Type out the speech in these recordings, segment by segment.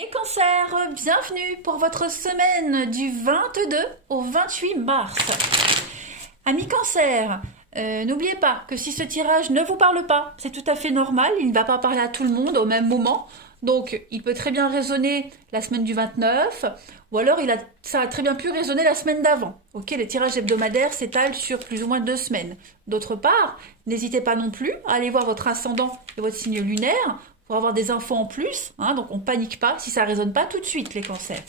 Les cancers, bienvenue pour votre semaine du 22 au 28 mars. Amis cancers, n'oubliez pas que si ce tirage ne vous parle pas, c'est tout à fait normal, il ne va pas parler à tout le monde au même moment. Donc il peut très bien résonner la semaine du 29, ou alors ça a très bien pu résonner la semaine d'avant. Ok, les tirages hebdomadaires s'étalent sur plus ou moins 2 semaines. D'autre part, n'hésitez pas non plus à aller voir votre ascendant et votre signe lunaire pour avoir des infos en plus, hein, donc on panique pas si ça résonne pas tout de suite les cancers.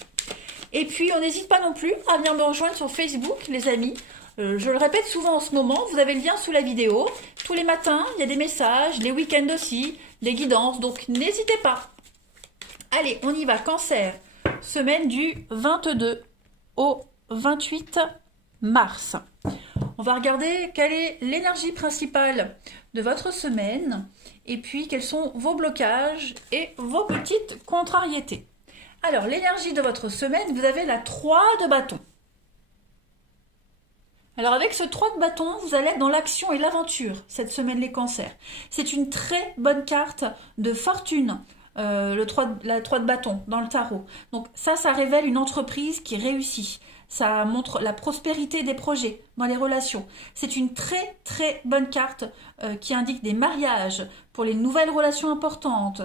Et puis on n'hésite pas non plus à venir me rejoindre sur Facebook les amis. Je le répète souvent en ce moment, vous avez le lien sous la vidéo. Tous les matins, il y a des messages, les week-ends aussi, des guidances, donc n'hésitez pas. Allez, on y va, cancer, semaine du 22 au 28 mars. On va regarder quelle est l'énergie principale de votre semaine et puis quels sont vos blocages et vos petites contrariétés. Alors, l'énergie de votre semaine, vous avez la 3 de bâton. Alors avec ce 3 de bâton, vous allez être dans l'action et l'aventure cette semaine les cancers. C'est une très bonne carte de fortune, la 3 de bâton dans le tarot. Donc ça révèle une entreprise qui réussit. Ça montre la prospérité des projets dans les relations. C'est une très très bonne carte qui indique des mariages pour les nouvelles relations importantes.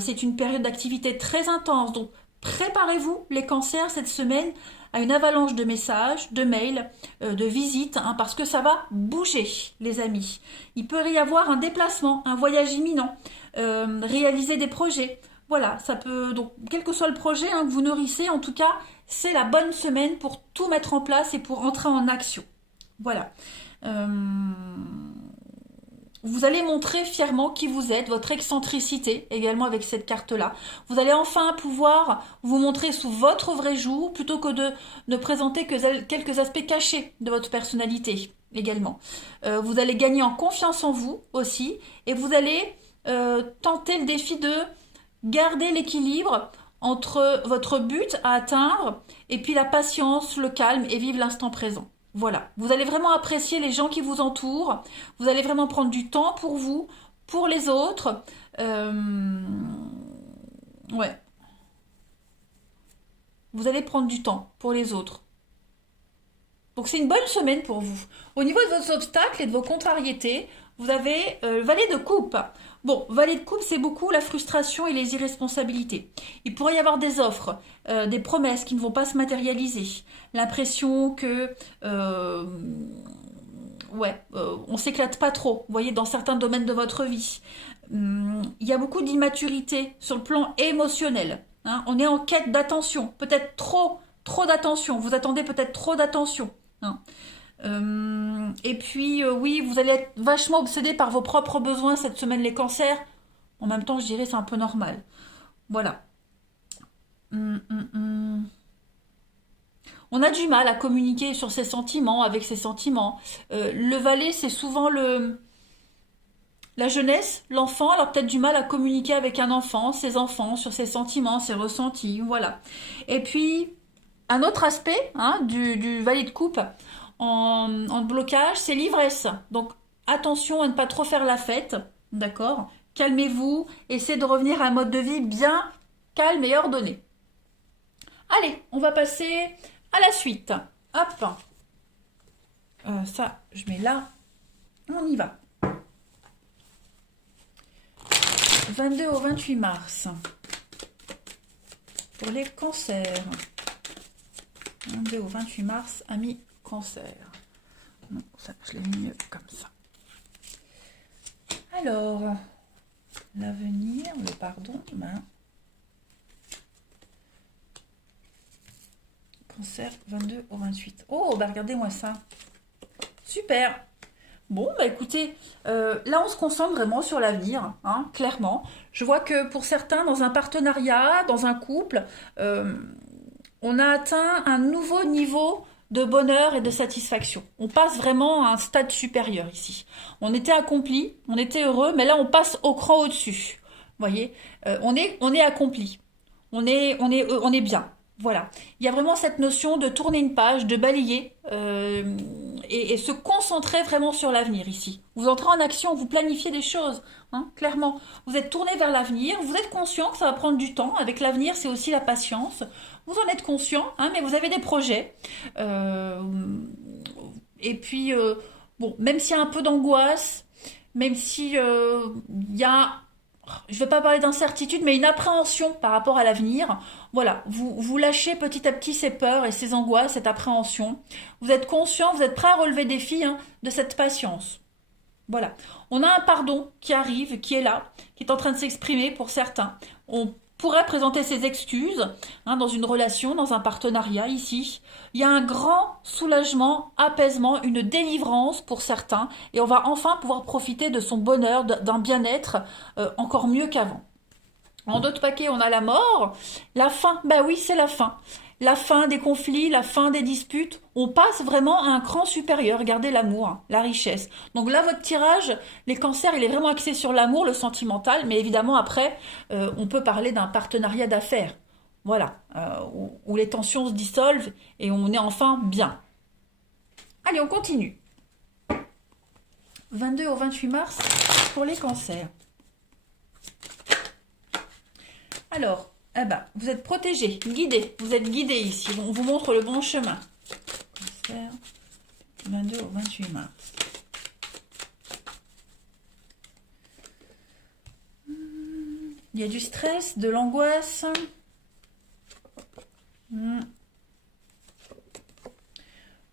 C'est une période d'activité très intense. Donc préparez-vous les cancers cette semaine à une avalanche de messages, de mails, de visites, hein, parce que ça va bouger, les amis. Il peut y avoir un déplacement, un voyage imminent, réaliser des projets. Voilà, ça peut, donc, quel que soit le projet que vous nourrissez, en tout cas, c'est la bonne semaine pour tout mettre en place et pour entrer en action. Voilà. Vous allez montrer fièrement qui vous êtes, votre excentricité également avec cette carte-là. Vous allez enfin pouvoir vous montrer sous votre vrai jour plutôt que de ne présenter que quelques aspects cachés de votre personnalité également. Vous allez gagner en confiance en vous aussi et vous allez tenter le défi de garder l'équilibre entre votre but à atteindre et puis la patience, le calme et vivre l'instant présent. Voilà, vous allez vraiment apprécier les gens qui vous entourent, vous allez vraiment prendre du temps pour vous, pour les autres. Ouais. Vous allez prendre du temps pour les autres. Donc c'est une bonne semaine pour vous. Au niveau de vos obstacles et de vos contrariétés, vous avez le valet de coupe. Bon, valet de coupe, c'est beaucoup la frustration et les irresponsabilités. Il pourrait y avoir des offres, des promesses qui ne vont pas se matérialiser. L'impression que, on s'éclate pas trop, vous voyez, dans certains domaines de votre vie. Il y a beaucoup d'immaturité sur le plan émotionnel. Hein. On est en quête d'attention, peut-être trop d'attention. Vous attendez peut-être trop d'attention. Hein. Et puis oui, vous allez être vachement obsédé par vos propres besoins cette semaine les cancers. En même temps, je dirais c'est un peu normal. Voilà. On a du mal à communiquer sur ses sentiments, avec ses sentiments. Le valet, c'est souvent la jeunesse, l'enfant, alors peut-être du mal à communiquer avec un enfant, ses enfants, sur ses sentiments, ses ressentis, voilà. Et puis, un autre aspect du valet de coupe en blocage, c'est l'ivresse. Donc, attention à ne pas trop faire la fête, d'accord? Calmez-vous, essayez de revenir à un mode de vie bien calme et ordonné. Allez, on va passer à la suite. Hop. Ça, je mets là. On y va. 22 au 28 mars. Pour les cancers. 22 au 28 mars, amis cancer. Non, ça, je l'ai mis mieux comme ça. Alors, l'avenir, le pardon, Cancer 22 au 28. Oh, bah regardez-moi ça. Super. Bon, bah écoutez, là on se concentre vraiment sur l'avenir, hein, clairement. Je vois que pour certains, dans un partenariat, dans un couple, on a atteint un nouveau niveau de bonheur et de satisfaction. On passe vraiment à un stade supérieur ici. On était accompli, on était heureux, mais là on passe au cran au-dessus. Vous voyez, on est accompli. On est bien. Voilà, il y a vraiment cette notion de tourner une page, de balayer et se concentrer vraiment sur l'avenir ici. Vous entrez en action, vous planifiez des choses, hein, clairement. Vous êtes tourné vers l'avenir, vous êtes conscient que ça va prendre du temps. Avec l'avenir, c'est aussi la patience. Vous en êtes conscient, hein, mais vous avez des projets. Euh, et puis, bon, même s'il y a un peu d'angoisse, même si il y a je ne vais pas parler d'incertitude, mais une appréhension par rapport à l'avenir. Voilà, vous lâchez petit à petit ces peurs et ces angoisses, cette appréhension. Vous êtes conscient, vous êtes prêt à relever des défis hein, de cette patience. Voilà. On a un pardon qui arrive, qui est là, qui est en train de s'exprimer pour certains. On pourrait présenter ses excuses hein, dans une relation, dans un partenariat ici. Il y a un grand soulagement, apaisement, une délivrance pour certains et on va enfin pouvoir profiter de son bonheur, d'un bien-être encore mieux qu'avant. En d'autres paquets, on a la mort, la fin. Ben oui, c'est la fin. La fin des conflits, la fin des disputes. On passe vraiment à un cran supérieur. Regardez l'amour, hein, la richesse. Donc là, votre tirage, les cancers, il est vraiment axé sur l'amour, le sentimental. Mais évidemment, après, on peut parler d'un partenariat d'affaires. Voilà, où les tensions se dissolvent et on est enfin bien. Allez, on continue. 22 au 28 mars pour les cancers. Alors, eh ben, vous êtes protégé, guidé. Vous êtes guidé ici. On vous montre le bon chemin. Cancer, 22 au 28 mars. Il y a du stress, de l'angoisse.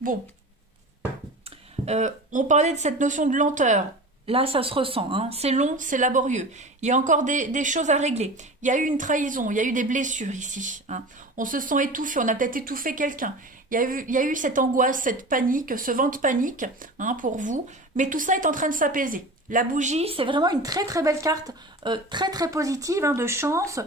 Bon. On parlait de cette notion de lenteur. Là, ça se ressent. Hein. C'est long, c'est laborieux. Il y a encore des choses à régler. Il y a eu une trahison, il y a eu des blessures ici. Hein. On se sent étouffé, on a peut-être étouffé quelqu'un. Il y a eu cette angoisse, cette panique, ce vent de panique hein, pour vous. Mais tout ça est en train de s'apaiser. La bougie, c'est vraiment une très très belle carte, très très positive, hein, de chance,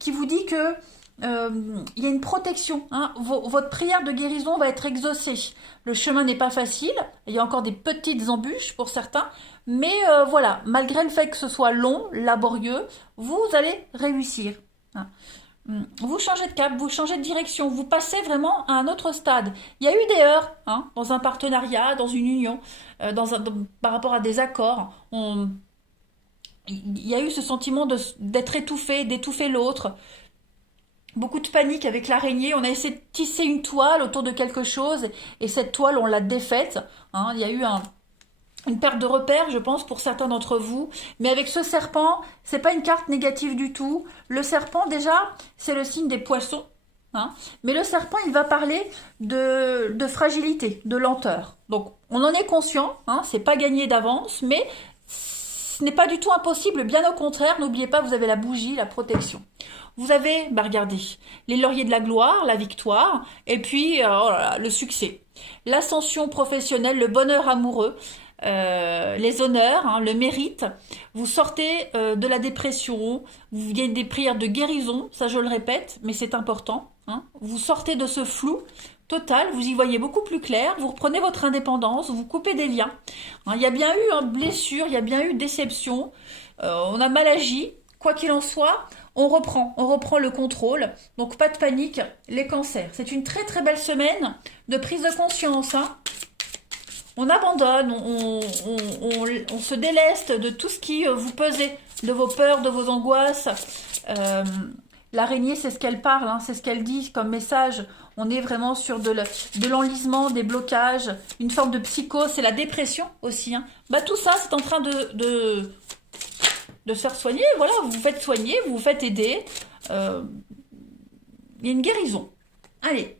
qui vous dit que il y a une protection. Hein. Votre prière de guérison va être exaucée. Le chemin n'est pas facile. Il y a encore des petites embûches pour certains. Mais voilà, malgré le fait que ce soit long, laborieux, vous allez réussir. Hein. Vous changez de cap, vous changez de direction, vous passez vraiment à un autre stade. Il y a eu des heurts hein, dans un partenariat, dans une union, par rapport à des accords. Il y a eu ce sentiment d'être étouffé, d'étouffer l'autre. Beaucoup de panique avec l'araignée. On a essayé de tisser une toile autour de quelque chose et cette toile, on l'a défaite. Hein. Il y a eu une perte de repère, je pense, pour certains d'entre vous. Mais avec ce serpent, c'est pas une carte négative du tout. Le serpent, déjà, c'est le signe des poissons. Hein. Mais le serpent, il va parler de fragilité, de lenteur. Donc, on en est conscient. Hein. C'est pas gagné d'avance, mais ce n'est pas du tout impossible. Bien au contraire, n'oubliez pas, vous avez la bougie, la protection. Vous avez, bah regardez, les lauriers de la gloire, la victoire, et puis oh là là, le succès, l'ascension professionnelle, le bonheur amoureux, les honneurs, hein, le mérite. Vous sortez de la dépression, vous avez des prières de guérison, ça je le répète, mais c'est important. Hein. Vous sortez de ce flou total, vous y voyez beaucoup plus clair, vous reprenez votre indépendance, vous coupez des liens. Hein, il y a bien eu une blessure, il y a bien eu déception, on a mal agi, quoi qu'il en soit. On reprend le contrôle. Donc pas de panique, les cancers. C'est une très très belle semaine de prise de conscience. Hein. On abandonne, on se déleste de tout ce qui vous pesait, de vos peurs, de vos angoisses. L'araignée, c'est ce qu'elle parle, hein, c'est ce qu'elle dit comme message. On est vraiment sur de l'enlisement, des blocages, une forme de psychose, c'est la dépression aussi. Hein. Bah, tout ça, c'est en train de se faire soigner. Voilà, vous vous faites soigner, vous vous faites aider. Il y a une guérison. Allez,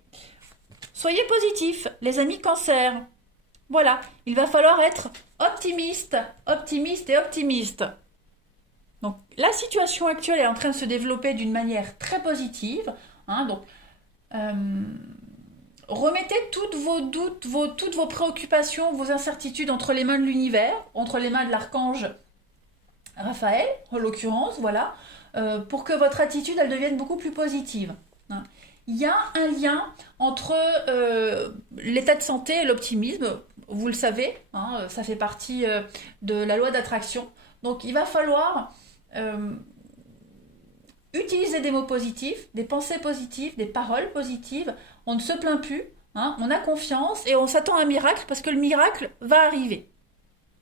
soyez positifs, les amis cancer. Voilà, il va falloir être optimiste, optimiste et optimiste. Donc, la situation actuelle est en train de se développer d'une manière très positive. Hein, donc, remettez toutes vos doutes, toutes vos préoccupations, vos incertitudes entre les mains de l'univers, entre les mains de l'archange Raphaël, en l'occurrence, voilà, pour que votre attitude, elle devienne beaucoup plus positive. Hein. Il y a un lien entre l'état de santé et l'optimisme, vous le savez, hein, ça fait partie de la loi d'attraction. Donc, il va falloir Utilisez des mots positifs, des pensées positives, des paroles positives. On ne se plaint plus, hein, on a confiance et on s'attend à un miracle parce que le miracle va arriver.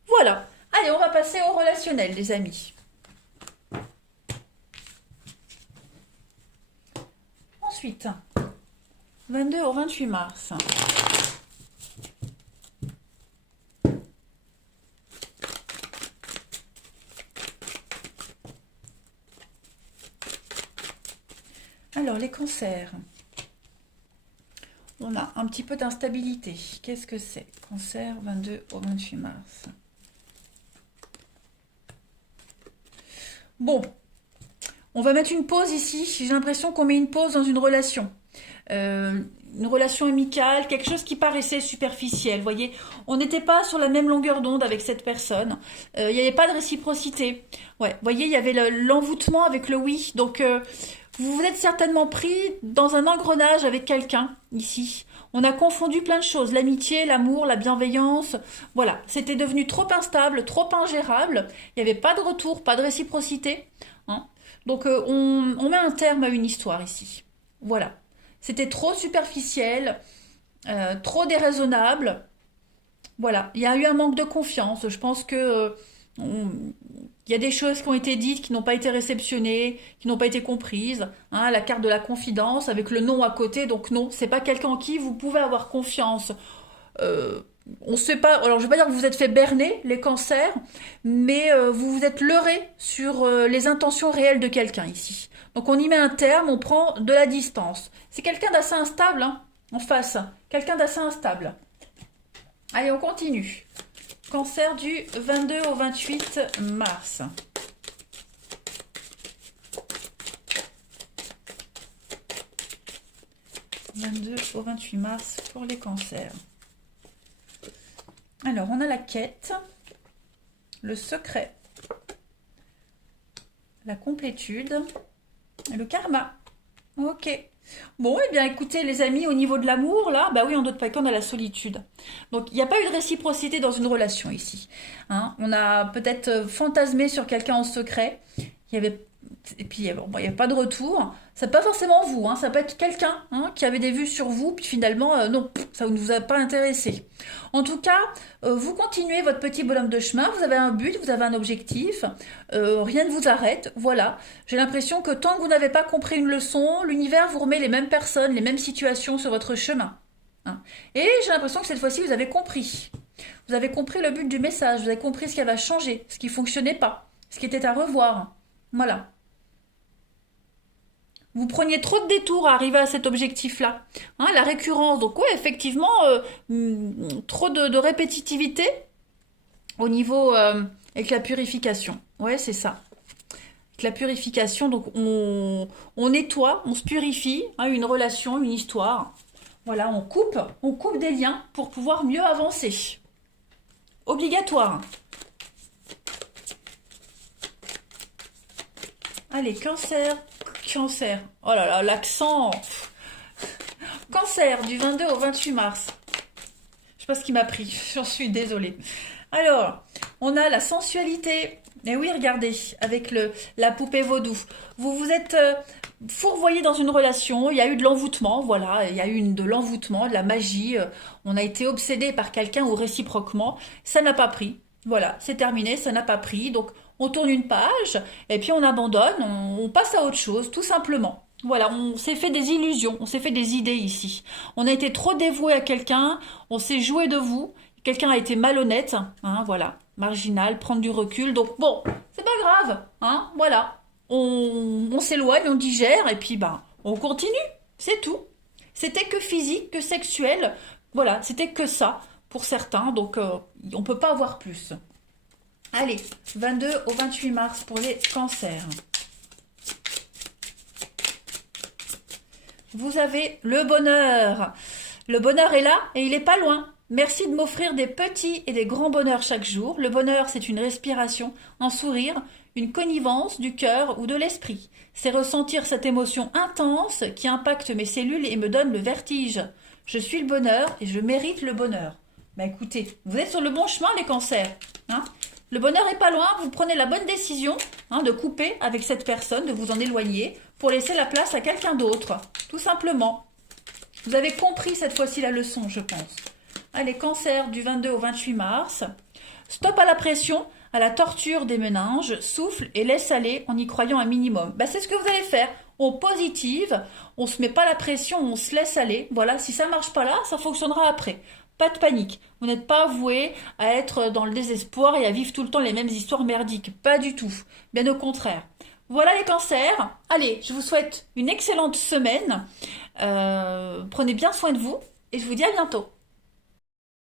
Voilà. Allez, on va passer au relationnel, les amis. Ensuite, 22 au 28 mars. Alors, les cancers. On a un petit peu d'instabilité. Qu'est-ce que c'est? Cancer, 22 au 28 mars. Bon, on va mettre une pause ici. J'ai l'impression qu'on met une pause dans une relation. Une relation amicale, quelque chose qui paraissait superficiel. Vous voyez, on n'était pas sur la même longueur d'onde avec cette personne. Il n'y avait pas de réciprocité. Ouais, vous voyez, il y avait l'envoûtement avec le oui. Donc, vous vous êtes certainement pris dans un engrenage avec quelqu'un ici. On a confondu plein de choses, l'amitié, l'amour, la bienveillance. Voilà, c'était devenu trop instable, trop ingérable. Il n'y avait pas de retour, pas de réciprocité. Hein. Donc, on met un terme à une histoire ici. Voilà. C'était trop superficiel, trop déraisonnable. Voilà, il y a eu un manque de confiance. Je pense que il y a des choses qui ont été dites qui n'ont pas été réceptionnées, qui n'ont pas été comprises. Hein, la carte de la confidence avec le non à côté. Donc non, c'est pas quelqu'un en qui vous pouvez avoir confiance. On sait pas. Alors je vais pas dire que vous vous êtes fait berner les cancers, mais vous vous êtes leurré sur les intentions réelles de quelqu'un ici. Donc on y met un terme, on prend de la distance. C'est quelqu'un d'assez instable, hein, en face. Quelqu'un d'assez instable. Allez, on continue. Cancer du 22 au 28 mars. « 22 au 28 mars pour les cancers. » Alors, on a la quête, le secret, la complétude, et le karma. Ok. Bon, eh bien, écoutez, les amis, au niveau de l'amour, là, bah oui, on ne doute pas qu'on a la solitude. Donc, il n'y a pas eu de réciprocité dans une relation ici. Hein, on a peut-être fantasmé sur quelqu'un en secret. Il y avait... Et puis, bon, il n'y a pas de retour. Ça peut pas forcément vous, hein, ça peut être quelqu'un qui avait des vues sur vous, puis finalement, non, ça ne vous a pas intéressé. En tout cas, vous continuez votre petit bonhomme de chemin, vous avez un but, vous avez un objectif, rien ne vous arrête, voilà. J'ai l'impression que tant que vous n'avez pas compris une leçon, l'univers vous remet les mêmes personnes, les mêmes situations sur votre chemin. Hein. Et j'ai l'impression que cette fois-ci, vous avez compris. Vous avez compris le but du message, vous avez compris ce qui va changer, ce qui ne fonctionnait pas, ce qui était à revoir. Voilà. Vous preniez trop de détours à arriver à cet objectif-là. Hein, la récurrence, donc oui, effectivement, trop de répétitivité au niveau avec la purification. Ouais, c'est ça. Avec la purification, donc on nettoie, on se purifie, hein, une relation, une histoire. Voilà, on coupe des liens pour pouvoir mieux avancer. Obligatoire. Allez, cancer. Cancer. Oh là là, l'accent. Cancer du 22 au 28 mars. Je sais pas ce qui m'a pris. J'en suis désolée. Alors, on a la sensualité. Et oui, regardez, avec la poupée vaudou. Vous vous êtes fourvoyé dans une relation. Il y a eu de l'envoûtement. Voilà, il y a eu de l'envoûtement, de la magie. On a été obsédé par quelqu'un ou réciproquement. Ça n'a pas pris. Voilà, c'est terminé, ça n'a pas pris. Donc, on tourne une page et puis on abandonne, on passe à autre chose, tout simplement. Voilà, on s'est fait des illusions, on s'est fait des idées ici. On a été trop dévoué à quelqu'un, on s'est joué de vous, quelqu'un a été malhonnête, hein, voilà, marginal, prendre du recul. Donc bon, c'est pas grave, hein, voilà. On s'éloigne, on digère et puis on continue, c'est tout. C'était que physique, que sexuel, voilà, c'était que ça pour certains, donc on peut pas avoir plus. Allez, 22 au 28 mars pour les cancers. Vous avez le bonheur. Le bonheur est là et il n'est pas loin. Merci de m'offrir des petits et des grands bonheurs chaque jour. Le bonheur, c'est une respiration, un sourire, une connivence du cœur ou de l'esprit. C'est ressentir cette émotion intense qui impacte mes cellules et me donne le vertige. Je suis le bonheur et je mérite le bonheur. Écoutez, vous êtes sur le bon chemin les cancers. Hein, Le bonheur est pas loin, vous prenez la bonne décision de couper avec cette personne, de vous en éloigner pour laisser la place à quelqu'un d'autre, tout simplement. Vous avez compris cette fois-ci la leçon, je pense. Allez, cancer du 22 au 28 mars. Stop à la pression, à la torture des méninges, souffle et laisse aller en y croyant un minimum. C'est ce que vous allez faire. On positive, on se met pas la pression, on se laisse aller. Voilà, si ça marche pas là, ça fonctionnera après. Pas de panique. Vous n'êtes pas voué à être dans le désespoir et à vivre tout le temps les mêmes histoires merdiques. Pas du tout. Bien au contraire. Voilà les cancers. Allez, je vous souhaite une excellente semaine. Prenez bien soin de vous et je vous dis à bientôt.